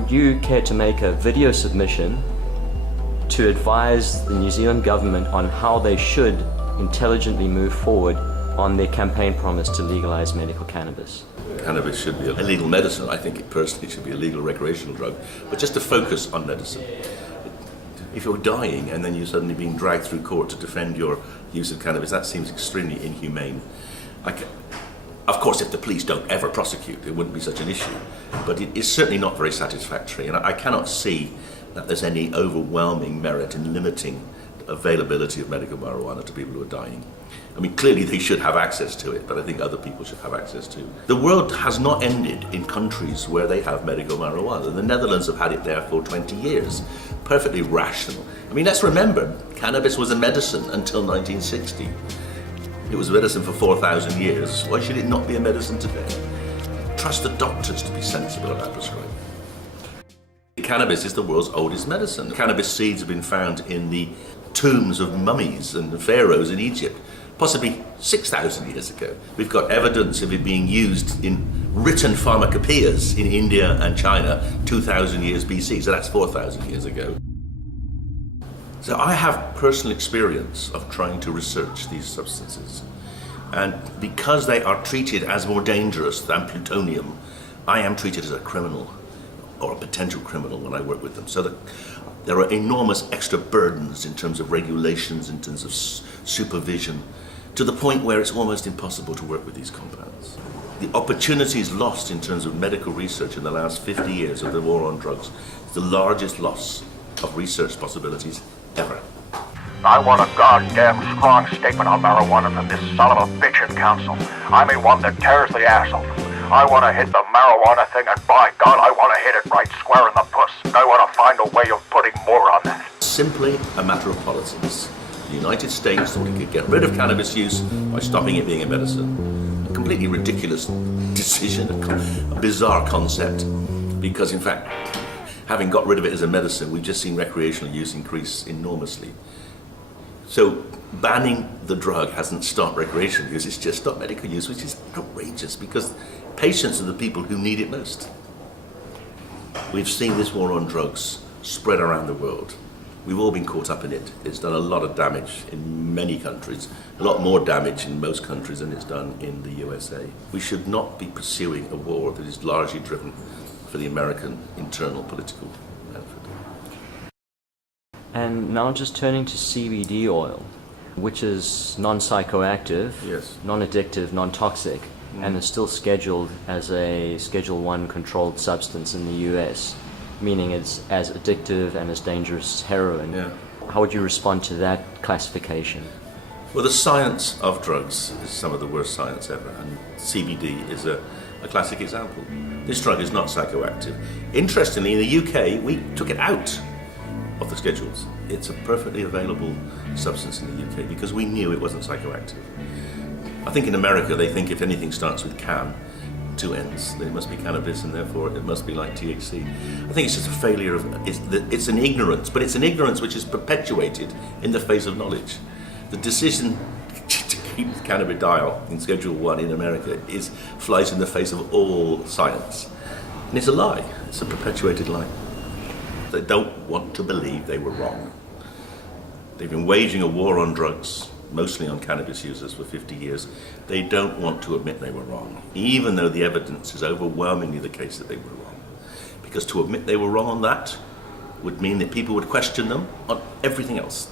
Would you care to make a video submission to advise the New Zealand government on how they should intelligently move forward on their campaign promise to legalise medical cannabis? Cannabis should be a legal medicine. I think it personally should be a legal recreational drug, but just to focus on medicine. If you're dying and then you're suddenly being dragged through court to defend your use of cannabis, that seems extremely inhumane. Of course, if the police don't ever prosecute, it wouldn't be such an issue, but it is certainly not very satisfactory, and I cannot see that there's any overwhelming merit in limiting the availability of medical marijuana to people who are dying. I mean, clearly they should have access to it, but I think other people should have access to it. The world has not ended in countries where they have medical marijuana. The Netherlands have had it there for 20 years. Perfectly rational. I mean, let's remember, cannabis was a medicine until 1960. It was a medicine for 4,000 years. Why should it not be a medicine today? Trust the doctors to be sensible about prescribing. Cannabis is the world's oldest medicine. Cannabis seeds have been found in the tombs of mummies and pharaohs in Egypt, possibly 6,000 years ago. We've got evidence of it being used in written pharmacopoeias in India and China 2,000 years BC, so that's 4,000 years ago. So I have personal experience of trying to research these substances, and because they are treated as more dangerous than plutonium, I am treated as a criminal or a potential criminal when I work with them. So that there are enormous extra burdens in terms of regulations, in terms of supervision, to the point where it's almost impossible to work with these compounds. The opportunities lost in terms of medical research in the last 50 years of the war on drugs is the largest loss of research possibilities ever. I want a goddamn strong statement on marijuana from this son of a bitch in council. I mean one that tears the ass off. I want to hit the marijuana thing, and by God, I want to hit it right square in the puss. I want to find a way of putting more on that. Simply a matter of politics. The United States thought it could get rid of cannabis use by stopping it being a medicine. A completely ridiculous decision, a bizarre concept, because in fact, having got rid of it as a medicine, we've just seen recreational use increase enormously. So banning the drug hasn't stopped recreational use, it's just stopped medical use, which is outrageous because patients are the people who need it most. We've seen this war on drugs spread around the world. We've all been caught up in it. It's done a lot of damage in many countries, a lot more damage in most countries than it's done in the USA. We should not be pursuing a war that is largely driven for the American internal political benefit. And now just turning to CBD oil, which is non-psychoactive, Yes. non-addictive, non-toxic, and is still scheduled as a Schedule 1 controlled substance in the US, meaning it's as addictive and as dangerous as heroin. Yeah. How would you respond to that classification? Well, the science of drugs is some of the worst science ever, and CBD is a classic example. This drug is not psychoactive. Interestingly, in the UK, we took it out of the schedules. It's a perfectly available substance in the UK because we knew it wasn't psychoactive. I think in America, they think if anything starts with can, two ends, then it must be cannabis, and therefore it must be like THC. I think it's just a failure of, it's an ignorance, but it's an ignorance which is perpetuated in the face of knowledge. The decision to keep cannabidiol in Schedule 1 in America flies in the face of all science. And it's a lie, it's a perpetuated lie. They don't want to believe they were wrong. They've been waging a war on drugs, mostly on cannabis users, for 50 years. They don't want to admit they were wrong, even though the evidence is overwhelmingly the case that they were wrong. Because to admit they were wrong on that would mean that people would question them on everything else.